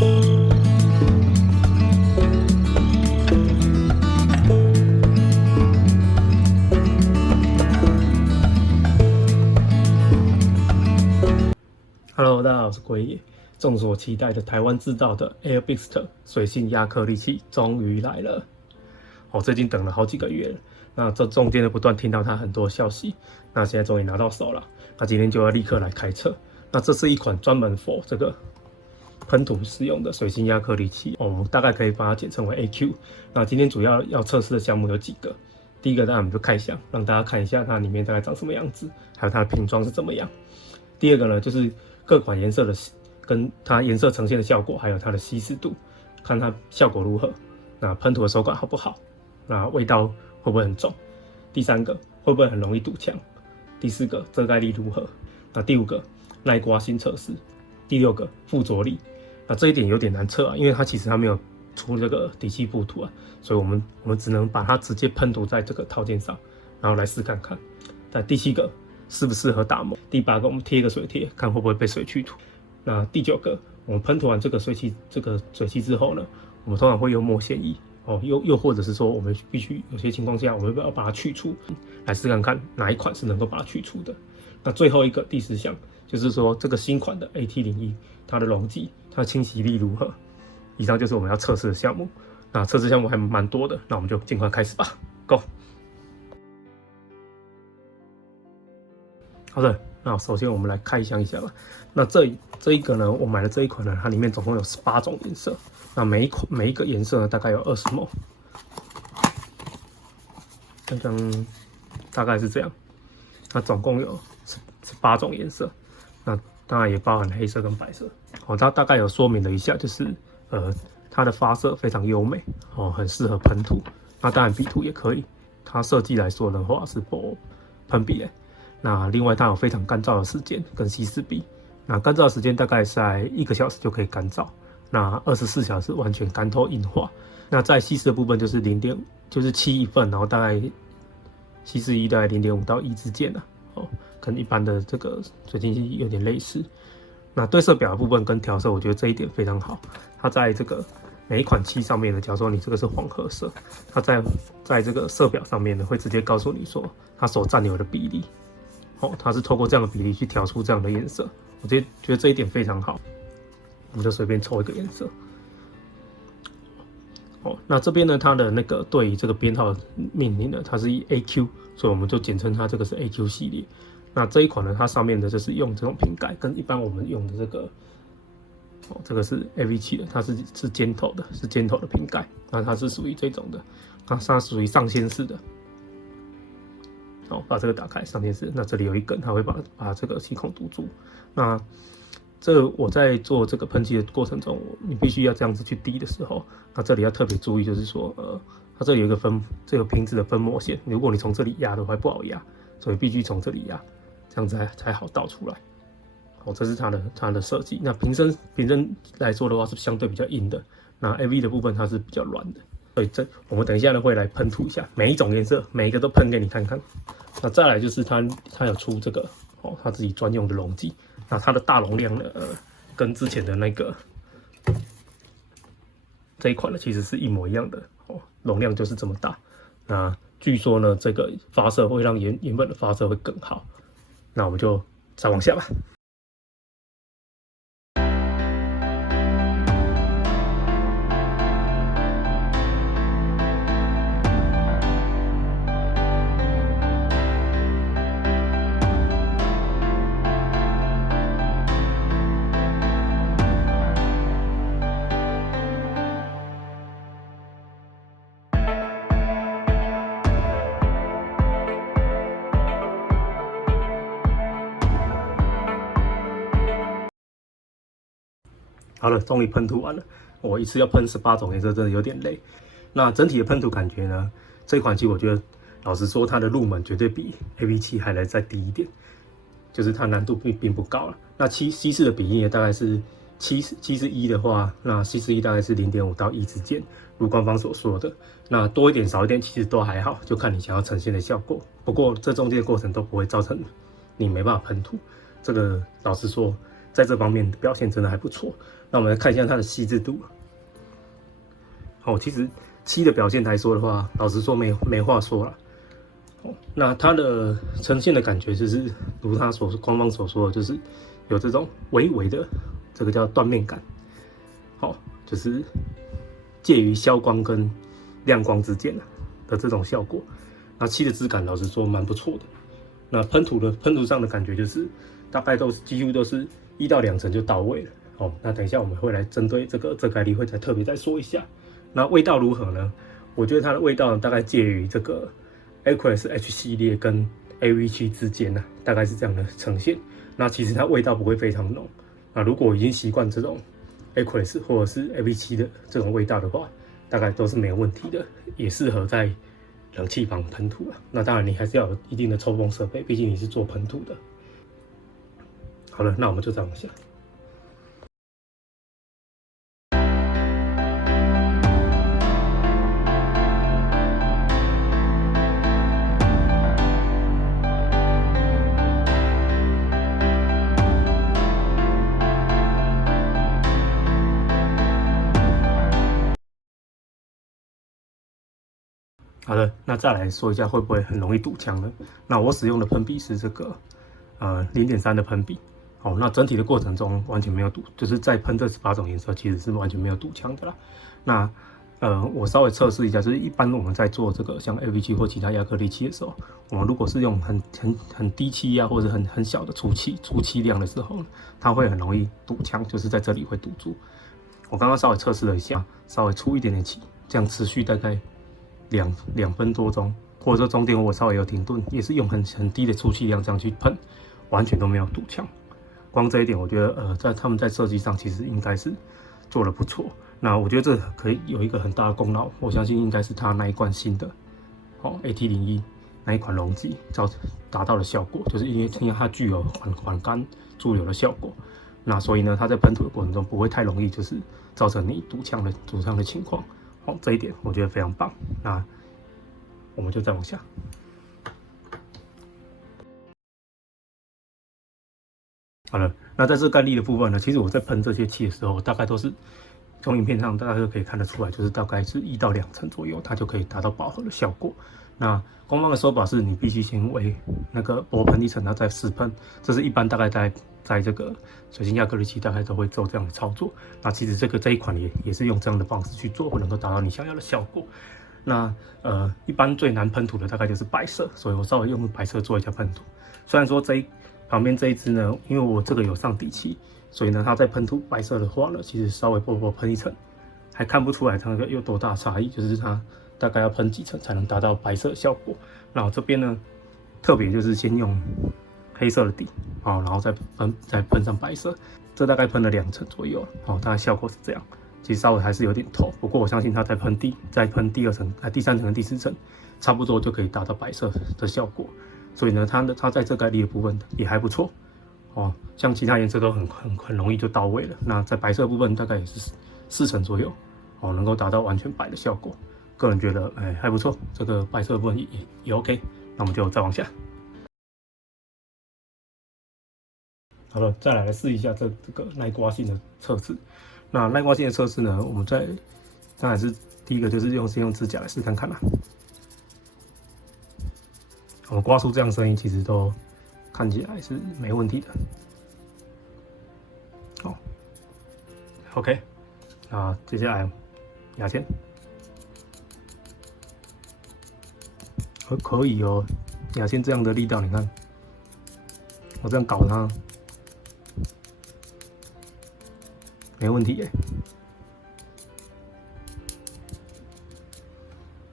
Hello， 大家好，我是龟爷。众所期待的台湾制造的 AirBeast 水性亚克力器终于来了。最近等了好几个月了。那这中间呢，不断听到它很多消息。那现在终于拿到手了。那今天就要立刻来开测。那这是一款专门 for 这个喷涂使用的水性亚克力器。我们大概可以把它简称为 AQ。那今天主要要测试的项目有几个。第一个，当然我们就开箱，让大家看一下它里面大概长什么样子，还有它的瓶装是怎么样。第二个呢，就是各款颜色的跟它颜色呈现的效果，还有它的稀释度，看它效果如何。那喷涂的手感好不好？那味道会不会很重？第三个，会不会很容易堵墙？第四个，遮盖力如何？那第五个，耐刮性测试。第六个，附着力。那这一点有点难测啊，因为它其实没有出这个底气附涂啊，所以我们只能把它直接喷涂在这个套件上，然后来试看看。那第七个，适不适合打磨？第八个，我们贴一个水贴，看会不会被水去涂。那第九个，我们喷涂完这个水漆之后呢，我们通常会用墨线仪又或者是说我们必须有些情况下我们要把它去除，来试看看哪一款是能够把它去除的。那最后一个第10项就是说这个新款的 AT01它的溶剂它的清洗力如何。以上就是我们要测试的项目。那测试项目还蛮多的，那我们就尽快开始吧 ，Go！ 好的，那首先我们来开箱一下吧。那这一个呢，我买的这一款呢，它里面总共有18种颜色。那每一个颜色呢，大概有20 ml。大概是这样。那总共有18种颜色。那当然也包含黑色跟白色。它大概有说明了一下，就是它的发色非常优美很适合喷涂。那当然笔涂也可以。它设计来说的话是 for 喷笔类。那另外它有非常干燥的时间跟稀释比。那干燥的时间大概在1个小时就可以干燥。那24小时完全干透硬化。那在稀释的部分就是就是7一份，然后大概稀释大概0.5到1之间跟一般的这个水晶漆有点类似。那对色表的部分跟调色，我觉得这一点非常好。它在这个每一款漆上面呢，假如说你这个是黄褐色，它在这个色表上面呢，会直接告诉你说它所占有的比例。它是透过这样的比例去调出这样的颜色，我觉得这一点非常好。我们就随便抽一个颜色。那这边呢，它的那个对于这个编号命名呢，它是以 AQ， 所以我们就简称它这个是 AQ 系列。那这一款呢，它上面的就是用这种瓶盖，跟一般我们用的这个是 AV7 的，它是尖头的瓶盖。那它是属于这种的，它属于上掀式的。把这个打开，上面是，那这里有一根，它会把这个气孔堵住。那我在做这个喷漆的过程中，你必须要这样子去滴的时候，那这里要特别注意，就是说，它这里有一个这个瓶子的分膜线，如果你从这里压的话不好压，所以必须从这里压，这样子才好倒出来。这是它的设计。那瓶身来说的话是相对比较硬的，那 AV 的部分它是比较软的。所以我们等一下呢会来喷涂一下每一种颜色，每一个都喷给你看看。那再来就是它有出这个它自己专用的溶剂。那它的大容量呢，跟之前的那个这一款呢其实是一模一样的容量就是这么大。那据说呢这个发色会让原本的发色会更好。那我们就再往下吧。好了，终于喷涂完了。我一次要喷18种颜色，真的有点累。那整体的喷涂感觉呢？这款漆我觉得，老实说，它的入门绝对比 AV7 还来再低一点，就是它难度并不高了。那稀释的比例呢，大概是71的话，那稀释力大概是0.5到1之间，如官方所说的。那多一点少一点其实都还好，就看你想要呈现的效果。不过这中间的过程都不会造成你没办法喷涂。这个老实说，在这方面表现真的还不错。那我们来看一下它的细致度。其实漆的表现来说的话，老实说没话说了。那它的呈现的感觉就是，如他官方所说的，就是有这种微微的这个叫断面感，就是介于消光跟亮光之间的这种效果。那漆的质感老实说蛮不错的。那喷涂上的感觉就是大概几乎都是1到2层就到位了。那等一下我们会来针对这个遮盖力会特别再说一下。那味道如何呢？我觉得它的味道大概介于这个 Acrylic H 系列跟 AV7 之间大概是这样的呈现。那其实它味道不会非常浓。那如果已经习惯这种 Acrylic 或者是 AV7 的这种味道的话，大概都是没有问题的，也适合在冷气房喷涂。那当然你还是要有一定的抽风设备，毕竟你是做喷涂的。好了，那我们就再往下。好的，那再来说一下会不会很容易堵枪呢？那我使用的喷笔是这个0.3的喷笔。那整体的过程中完全没有堵，就是在喷这18种颜色其实是完全没有堵枪的啦。那我稍微测试一下，就是一般我们在做这个像 AV7 或其他亚克力漆的时候，我们如果是用很低气压或者很小的出气量的时候，它会很容易堵枪，就是在这里会堵住。我刚刚稍微测试了一下，稍微出一点点气，这样持续大概2分多钟，或者说中间我稍微有停顿，也是用很低的出气量这样去喷，完全都没有堵枪。光这一点，我觉得他们在设计上其实应该是做得不错。那我觉得这可以有一个很大的功劳，我相信应该是它那一罐新的AT01那一款溶剂达到的效果，就是因为它具有缓干驻留的效果。那所以呢，它在喷涂的过程中不会太容易就是造成你堵枪的情况。这一点我觉得非常棒。那我们就再往下。好了，那在这干粒的部分呢，其实我在喷这些漆的时候，大概都是从影片上大家就可以看得出来，就是大概是1到2层左右，它就可以达到饱和的效果。那官方的说法是你必须先为那个薄喷1层，然后再试喷，这是一般大概在这个水性亚克力漆大概都会做这样的操作。那其实这一款也是用这样的方式去做，能够达到你想要的效果。那一般最难喷涂的大概就是白色，所以我稍微用白色做一下喷涂。虽然说旁边这一支呢，因为我这个有上底漆，所以呢它在喷涂白色的话呢，其实稍微薄喷1层，还看不出来它有多大差异，就是它大概要喷几层才能达到白色的效果。那我这边呢，特别就是先用黑色的底，然后再喷上白色，这大概喷了2层左右，大概效果是这样。其实稍微还是有点透，不过我相信它再喷第2层、第3层和第4层，差不多就可以达到白色的效果。所以呢，它在遮盖力的部分也还不错，像其他颜色都很容易就到位了。那在白色部分大概也是4层左右，能够达到完全白的效果。个人觉得还不错，这个白色部分也 OK。那我们就再往下。好了，再来试一下这个耐刮性的测试。那耐刮性的测试呢，我们当然是第一个就是先用指甲来试看看啦。我刮出这样声音，其实都看起来是没问题的。OK， 那接下来牙签，可以哦，牙签这样的力道，你看，我这样搞它，没问题耶。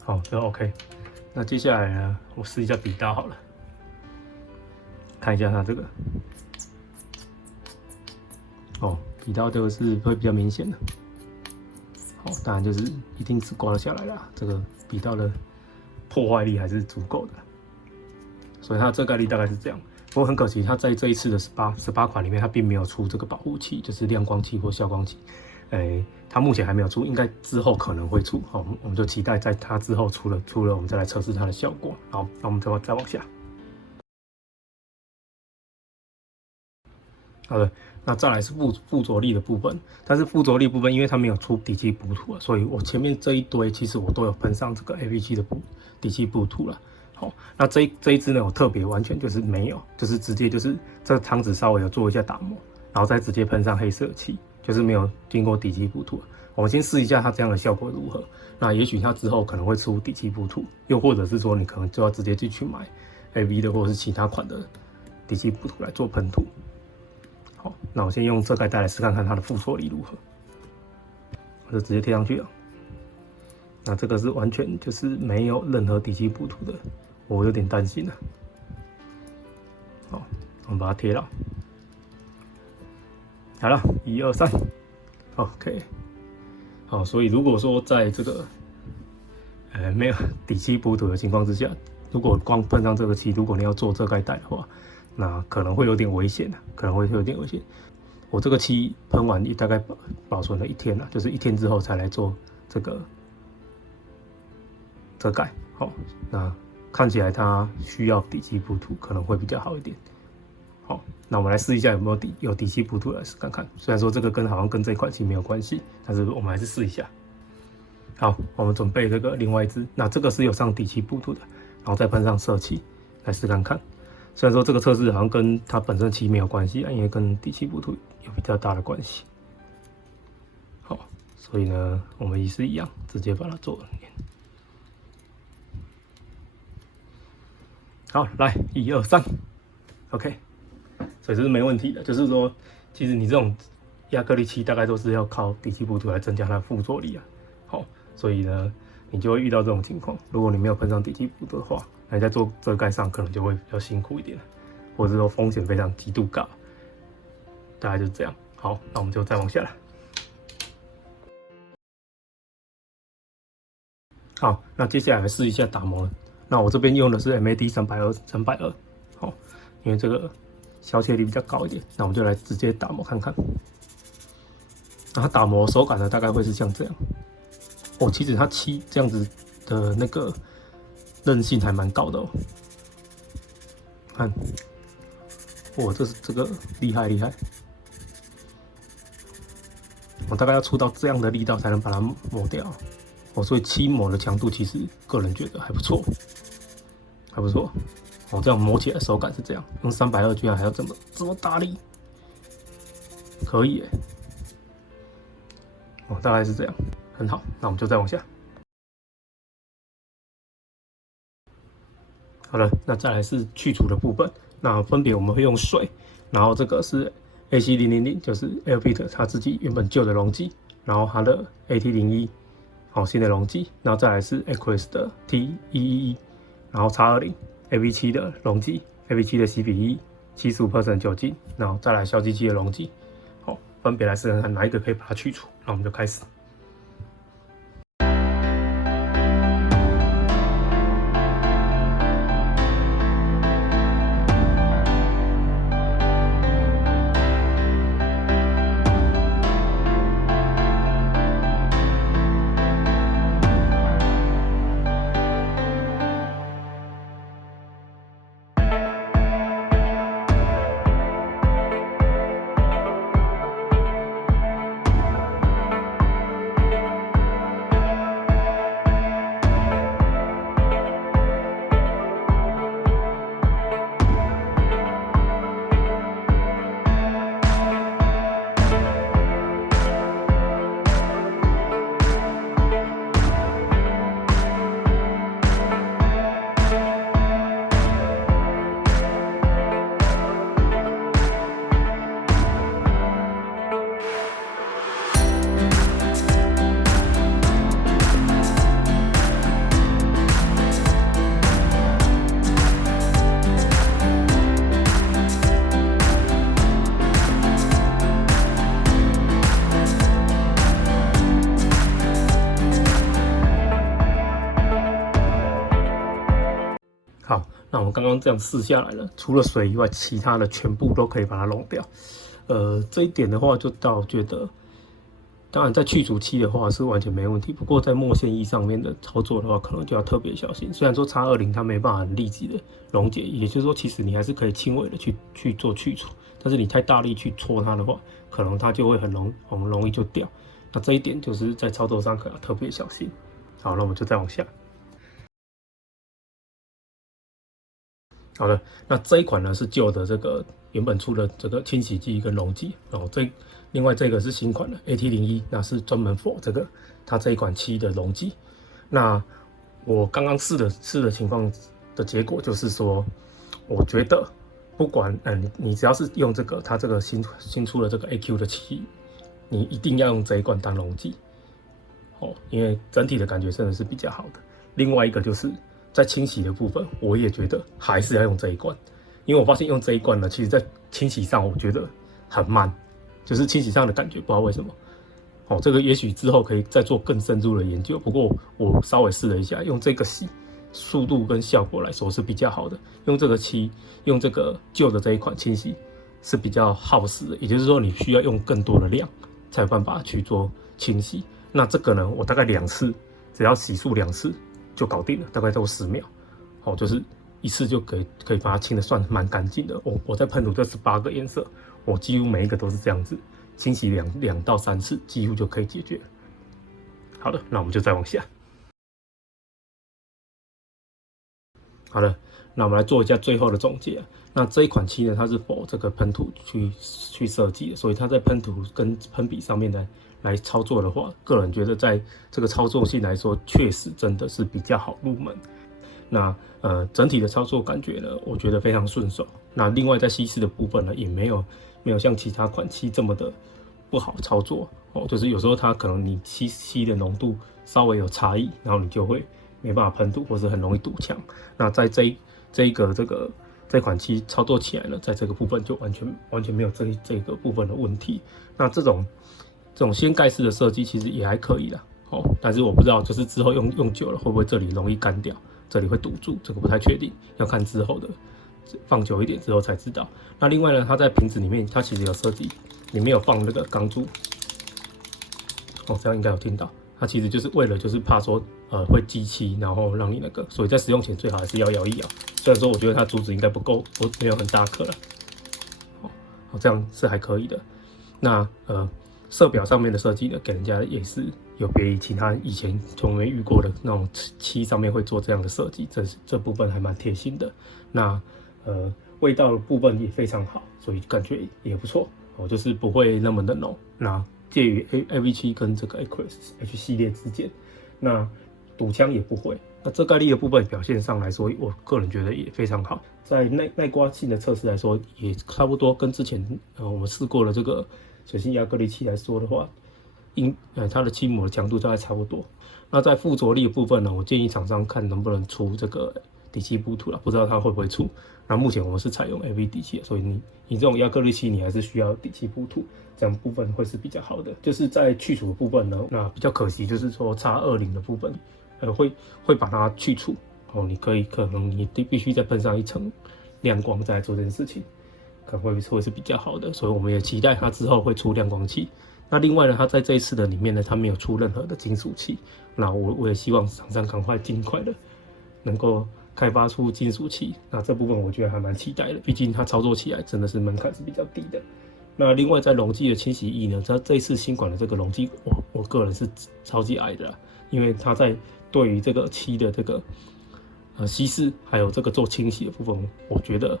好，就 OK。那接下来呢，我试一下笔刀好了，看一下它这个，笔刀这个是会比较明显的。当然就是一定是刮得下来啦，这个笔刀的破坏力还是足够的，所以它的遮盖力大概是这样。不过很可惜，它在这一次的18款里面，它并没有出这个保护漆，就是亮光漆或消光漆。它目前还没有出，应该之后可能会出。我们就期待在它之后出了，我们再来测试它的效果。好，那我们再往下。好了，那再来是附着力的部分，但是附着力部分因为它没有出底漆补涂啊，所以我前面这一堆其实我都有喷上这个 AP7 的底漆补涂了。好，那这一支呢，我特别完全就是没有，就是直接就是这汤匙稍微有做一下打磨，然后再直接喷上黑色漆，就是没有经过底漆补涂。我们先试一下它这样的效果如何。那也许它之后可能会出底漆补涂，又或者是说你可能就要直接去买 AV 的或者是其他款的底漆补涂来做喷涂。好，那我先用遮盖带来试看看它的附着力如何，我就直接贴上去了。那这个是完全就是没有任何底漆补涂的，我有点担心了。好，我们把它贴了。好了，1、2、3 ，OK。好，所以如果说在这个没有底漆补涂的情况之下，如果光喷上这个漆，如果你要做遮盖带的话，那可能会有点危险的，可能会有点危险。我这个漆喷完也大概保存了1天了，就是1天之后才来做这个遮盖。好，那看起来它需要底漆补涂，可能会比较好一点。好，那我们来试一下有没有底漆补涂来试看看。虽然说这个好像跟这款漆没有关系，但是我们还是试一下。好，我们准备这个另外一支，那这个是有上底漆补涂的，然后再喷上色漆来试看看。虽然说这个测试好像跟它本身漆没有关系啊，因为跟底漆补涂有比较大的关系。好，所以呢，我们也是一样，直接把它做完。好，来1、2、3 ，OK。所以这是没问题的，就是说，其实你这种亚克力漆大概都是要靠底漆补涂来增加它的附着力啊。好，所以呢，你就会遇到这种情况。如果你没有喷上底漆补涂的话，那你在做遮盖上可能就会比较辛苦一点，或者说风险非常极度高。大概就是这样。好，那我们就再往下了。好，那接下来试一下打磨。那我这边用的是 MAD 320，好，因为这个消切力比较高一点，那我们就来直接打磨看看。那它打磨手感呢，大概会是像这样。哦，其实它漆这样子的那个韧性还蛮高的哦。看，哇，这个厉害。我大概要出到这样的力道才能把它磨掉。哦，所以漆磨的强度其实个人觉得还不错，哦，这样磨起来手感是这样，用320居然还要这么大力，可以耶。哦，大概是这样，很好。那我们就再往下。好了，那再来是去除的部分。那分别我们会用水，然后这个是 AC000，就是 Airfit 它自己原本旧的溶剂，然后它的 AT01。好，新的溶剂，然后再来是 Aqueous 的 T111，然后 X20 AV7 的溶剂 ，AV7 的 CPE 75% 酒精，然后再来硝基基的溶剂，好，分别来试看看哪一个可以把它去除。那我们就开始。好，那我们刚刚这样试下来了，除了水以外，其他的全部都可以把它弄掉。这一点的话，就倒觉得当然在去除漆的话是完全没问题，不过在墨线液上面的操作的话，可能就要特别小心。虽然说 X20它没办法很立即的溶解，也就是说其实你还是可以轻微的去做去除，但是你太大力去戳它的话，可能它就会很容易就掉。那这一点就是在操作上可能要特别小心。好，那我们就再往下。好的，那这一款呢是旧的这个原本出的这个清洗剂跟溶剂哦，另外这个是新款的 AT01，那是专门 for 这个它这一款漆的溶剂。那我刚刚试的情况的结果就是说，我觉得不管你只要是用这个它这个新出的这个 AQ 的漆，你一定要用这一罐当溶剂哦，因为整体的感觉真的是比较好的。另外一个就是在清洗的部分，我也觉得还是要用这一罐，因为我发现用这一罐呢，其实在清洗上我觉得很慢，就是清洗上的感觉不知道为什么。哦，这个也许之后可以再做更深入的研究。不过我稍微试了一下，用这个洗速度跟效果来说是比较好的。用这个漆，用这个旧的这一款清洗是比较耗时的，也就是说你需要用更多的量才有办法去做清洗。那这个呢，我大概2次，只要洗漱2次就搞定了，大概都10秒。哦，就是一次就可以把它清的算蛮干净的。我在喷涂这18个颜色，我几乎每一个都是这样子。清洗2到3次，几乎就可以解决了。好的，那我们就再往下。好的，那我们来做一下最后的总结。那这一款漆呢，它是否这个喷涂去设计的，所以它在喷涂跟喷笔上面呢来操作的话，个人觉得在这个操作性来说，确实真的是比较好入门。那整体的操作感觉呢，我觉得非常顺手。那另外在稀释的部分呢，也没有像其他款漆这么的不好操作哦，就是有时候它可能你漆的浓度稍微有差异，然后你就会没办法喷涂，或是很容易堵墙。那在这款漆操作起来呢，在这个部分就完全没有这个部分的问题。那这种掀盖式的设计其实也还可以啦哦，但是我不知道就是之后用久了会不会这里容易干掉，这里会堵住，这个不太确定，要看之后的。放久一点之后才知道。那另外呢，它在瓶子里面，它其实有设计，里面有放那个钢珠。哦，这样应该有听到。它其实就是为了就是怕说会积漆，然后让你那个，所以在使用前最好还是要摇一摇。虽然说我觉得它珠子应该不够，没有很大颗了。哦，这样是还可以的。那色表上面的设计呢，给人家也是有别于其他以前从没遇过的那种漆上面会做这样的设计，这部分还蛮贴心的。那味道的部分也非常好，所以感觉也不错哦，就是不会那么的浓。那介于 AV7 跟这个 Aquarius H 系列之间，那堵枪也不会。那遮盖力的部分表现上来说，我个人觉得也非常好。在耐刮性的测试来说，也差不多跟之前我们试过的这个水性亚克力漆来说的话，它的漆膜的强度大概差不多。那在附着力的部分呢，我建议厂商看能不能出这个底漆补涂了，不知道它会不会出。那目前我们是采用 AV 底漆，所以你这种亚克力漆你还是需要底漆补涂，这样部分会是比较好的。就是在去除的部分呢，那比较可惜就是说 X20的部分，会把它去除哦。可能你必须再喷上一层亮光再来做这件事情，可能会是比较好的。所以我们也期待它之后会出亮光漆。那另外呢，它在这一次的里面呢，它没有出任何的金属漆。那我也希望厂商尽快的能够开发出金属漆。那这部分我觉得还蛮期待的，毕竟它操作起来真的是门槛是比较低的。那另外在溶剂的清洗液呢，它这一次新款的这个溶剂，我个人是超级爱的啦，因为它在对于这个漆的这个稀释还有这个做清洗的部分，我觉得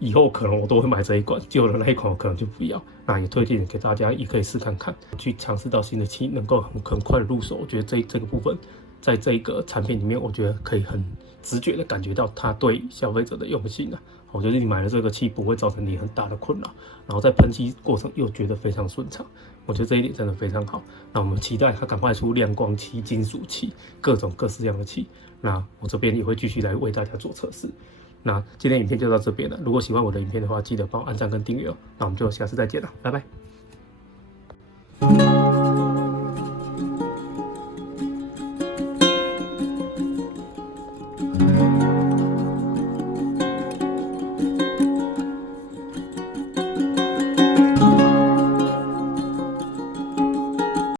以后可能我都会买这一款，旧的那一款我可能就不要。那也推荐给大家，也可以试看看，去尝试到新的漆，能够很快的入手。我觉得这个部分，在这个产品里面，我觉得可以很直觉的感觉到它对消费者的用心啊。我觉得你买了这个漆不会造成你很大的困扰，然后在喷漆过程又觉得非常顺畅，我觉得这一点真的非常好。那我们期待它赶快出亮光漆、金属漆，各式样的漆。那我这边也会继续来为大家做测试。那今天影片就到这边了。如果喜欢我的影片的话，记得帮我按赞跟订阅哦。那我们就下次再见了，拜拜。